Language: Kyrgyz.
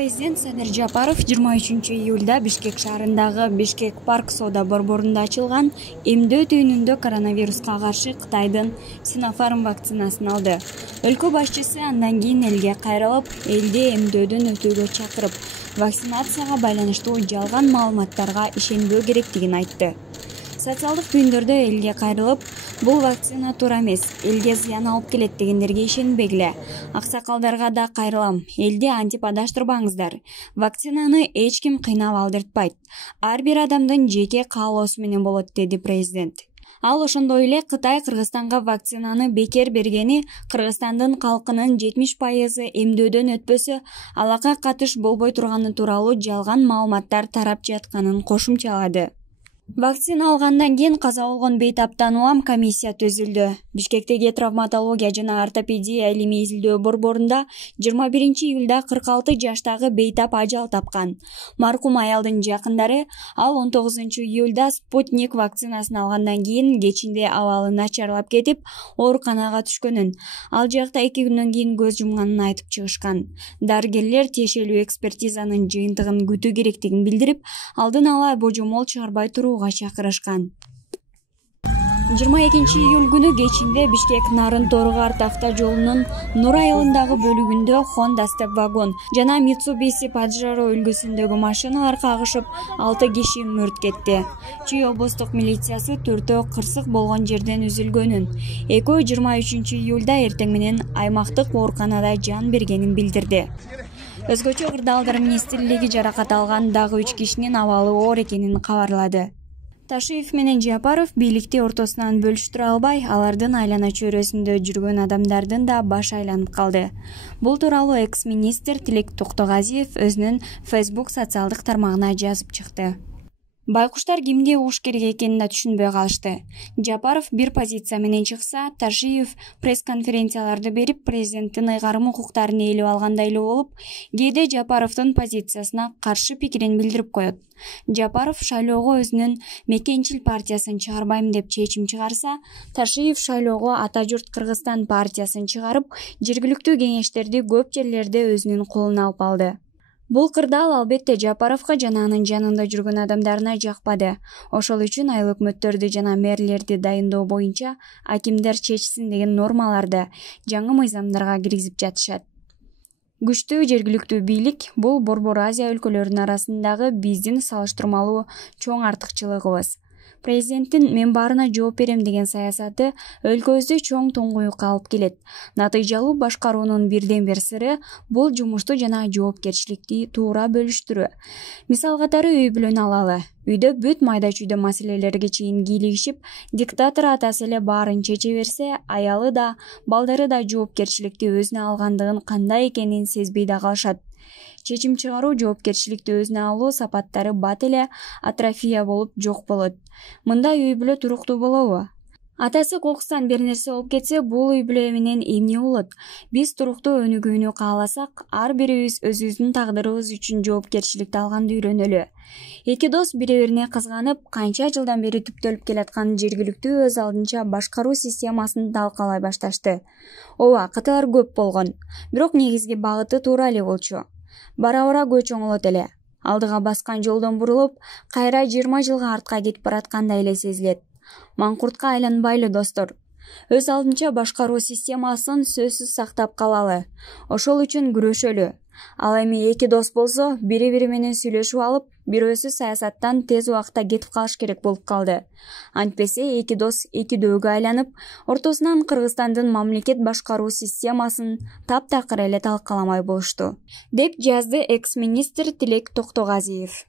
Президент Садыр Жапаров 23-июльда Бишкек шаарындагы Бишкек парк соода борборунда ачылган эмдөө түйүнүндө коронавируска каршы Кытайдын Sinopharm вакцинасын алды. Өлкө башчысы андан кийин элге кайрылып, элди эмдөөдөн өтүүгө чакырып, вакцинацияга байланыштуу жалган маалыматтарга ишенбөө керектигин айтты. Социалдык түйүндөрдө элге кайрылып, бул вакцина туура эмес, элге зыян алып келет дегендерге ишенбегиле. Аксакалдарга да кайрылам, элди антип адаштырбаңыздар. Вакцинаны эч ким кыйнап алдыртпайт. Ар бир адамдын жеке каалоосу менен болот, деди президент. Ал ошондой эле Кытай Кыргызстанга вакцинаны бекер бергени, Кыргызстандын калкынын 70% эмдөөдөн өтпөсө, алага катыш болбой турганы тууралуу жалган маалыматтар тарап жатканын кошумчалады. Вакцина алгандан кийин каза болгон бейтаптан улам комиссия түзүлдү. Бишкектеги травматология жана ортопедия илимий изилдөө борборунда 21-июлда 46 жаштагы бейтап ажал тапкан. Маркум аялдын жакындары ал 19-июлда Спутник вакцинасын алгандан кийин кечинде абалы начарлап кетип, ооруканага түшкөнүн, ал жакта 2 күндөн кийин көз жумганын айтып чыгышкан. Дарыгерлер тиешелүү экспертизанын жыйынтыгын күтүү керектигин билдирип, алдын ала божомол чыгарбай турууга чакырышкан. 22-июль күнү кечинде Бишкек Нарын-Торгар автожолунун Нур айылындагы бөлүгүндө Honda Step вагон жана Mitsubishi Pajero үлгүсүндөгү машиналар кагышып, 6 киши мүрт кетти. Чүй облустук милициясы төртөө кырсык болгон жерден үзүлгөнүн, экөө 23-июлда эртең менен аймактык ооруканада жан бергенин билдирди. Өзгөчө Кырдаалдар министрлиги жаракат алган дагы 3 кишинин абалы оор экенин кабарлады. Ташиев менен Жапаров бийликти ортосунан бөлүштүрө албай, алардын айлана чөйрөсүндө жүргөн адамдардын да башы айланып калды. Бул тууралуу экс-министр Тилек Токтогазиев өзүнүн Facebook социалдык тармагына жазып чыкты. Байкуштар кимди угуш керек экенин да түшүнбөй калышты. Жапаров бир позиция менен чыкса, Ташиев пресс-конференцияларды берип, президенттин ыйгарым укуктарын ээлеп алгандай эле болуп, кээде Жапаровдун позициясына каршы пикирин билдирип коет. Жапаров шайлоого өзүнүн мекенчил партиясын чыгарбайм деп чечим чыгарса, Ташиев шайлоого Ата журт Кыргызстан партиясын чыгарып, жергиликтүү кеңештерди көп жерлерде өзүнүн колуна алып алды. Бул кырдаал албетте Жапаровго жана анын жанында жүргөн адамдарына жакпады. Ошол үчүн айыл өкмөттөрдү жана мэрлерди дайындоо боюнча акимдер чечсин деген нормаларды жаңы мыйзамдарга киргизип жатышат. Күчтүү жергиликтүү бийлик — бул Борбор Азия өлкөлөрүнүн арасындагы биздин салыштырмалуу чоң артыкчылыгыбыз. Президенттин мен баарына жооп берем деген саясаты өлкөбүздү чоң туңгуюкка алып келет. Натыйжалуу башкаруунун бирден бир сыры бул жумушту жана жоопкерчиликти туура бөлүштүрүү. Мисал катары үй бүлөнү алалы. Үйдө бүт майда чүйдө маселелерге чейин кийлигишип, диктатор атасы эле баарын чече берсе, аялы да, балдары да жоопкерчиликти өзүнө алгандыгын кандай экенин сезбей да калышат. Чечим чыгаруу жоопкерчиликти өзүнө алуу сапаттары бат эле атрофия болуп жок болот. Мындай үй бүлө туруктуу болобу? Атасы кокустан бир нерсе болуп кетсе, бул үй бүлө менен эмне болот? Биз туруктуу өнүгүүнү кааласак, ар бирибиз өзүбүздүн тагдырыбыз үчүн жоопкерчиликти алганды үйрөнөлү. Эки дос бири-бирине кызганып, канча жылдан бери түптөлүп келаткан жергиликтүү өз алдынча башкаруу системасын талкалай башташты. Ооба, кыталар көп болгон, бирок негизги багыты туура эле болчу. Бара-бара көч оңолот эле. Алдыга баскан жолдон бурулуп, кайра 20 жылга артка кетип бараткандай эле сезилет. Маңкуртка айланбайлы, достор. Өз алдынча башкаруу системасын сөзсүз сактап калалы. Ошол үчүн күрөшөлү. Ал эми эки дос болсо, бири-бири менен сүйлөшүп алып, бирөөсү саясаттан тез убакта кетип калыш керек болуп калды. Антпесе эки дос эки дөөгө айланып, ортосунан Кыргызстандын мамлекет башкаруу системасын таптакыр эле талкаламай болушту, деп жазды экс-министр Тилек Токтогазиев.